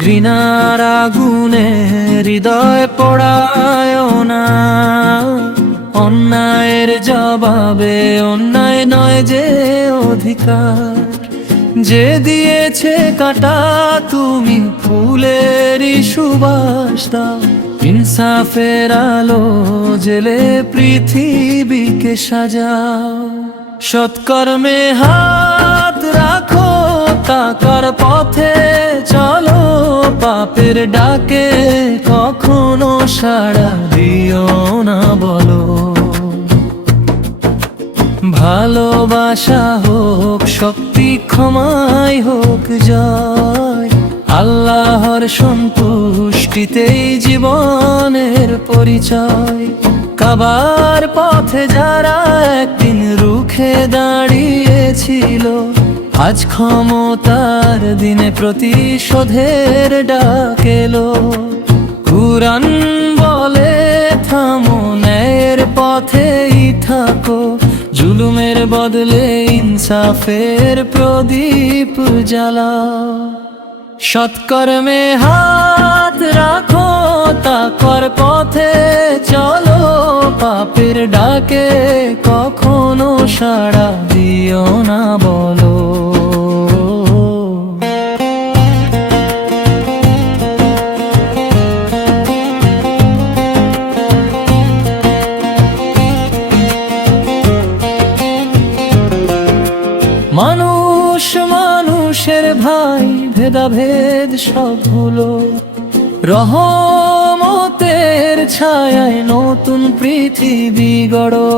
ঘৃণার আগুনে হৃদয় পোড়ায় না, অন্যায়ের জবাবে অন্যায় নয় যে অধিকার। যে দিয়েছে কাটা তুমি ফুলেরই সুবাস দাও, ইনসাফের আলো জেলে পৃথিবীকে সাজাও। সৎকর্মে হাত রাখো, তাকার পথে চলো, পাপের ডাকে কখনো সাড়া দিও না বলো। ভালোবাসা হোক শক্তি, ক্ষমাই হোক জয়, আল্লাহর সন্তুষ্টিতেই জীবনের পরিচয়। কাবার পথে যারা একদিন রুখে দাঁড়িয়েছিল, আজ ক্ষমতার দিনে প্রতিশোধের ডাক এলো। কুরআন বলে থামো, ন্যায়ের পথেই থাকো, জুলুমের বদলে ইনসাফের প্রদীপ জ্বালাও। সৎকর্মে হাত রাখো, তাকওয়ার পথে চলো, পাপের ডাকে কখনো সাড়া দিও না বলো। মানুষ মানুষের ভাই, ভেদাভেদ সব হলো, রহমতের ছায়ায় নতুন পৃথিবী গড়ো।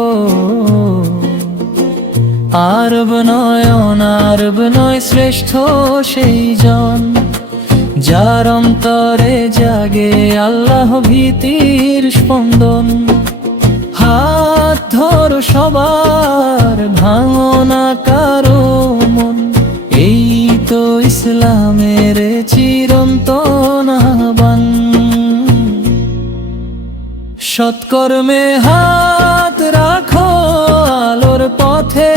আরব নয় অনারব নয়, শ্রেষ্ঠ সেই জন যার অন্তরে জাগে আল্লাহ ভীতির স্পন্দন। হাত ধরো সবার, ভাঙো না কারো মন, এই তো ইসলামের চিরন্তন আহ্বান। সৎকর্মে হাত রাখো, আলোর পথে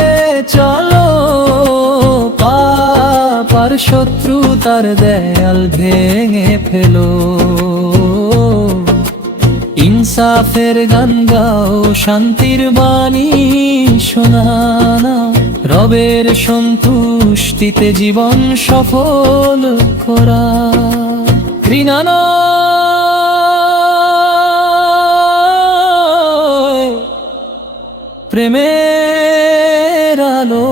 চলো, পাপ আর শত্রুতার দেয়াল ভেঙে ফেলো। ইনসাফের গান গাও, শান্তির বাণী শোনানা, রবের সন্তুষ্টিতে জীবন সফল করা। ঘৃণা নয়, প্রেমের আলো,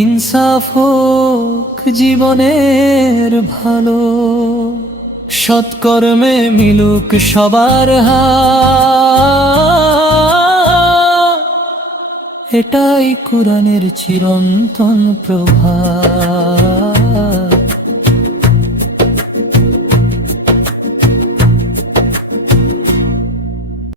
ইনসাফ হোক জীবনের ভালো। সৎকর্মে মিলুক সবার হাত, এটাই কুরআনের চিরন্তন প্রভাত।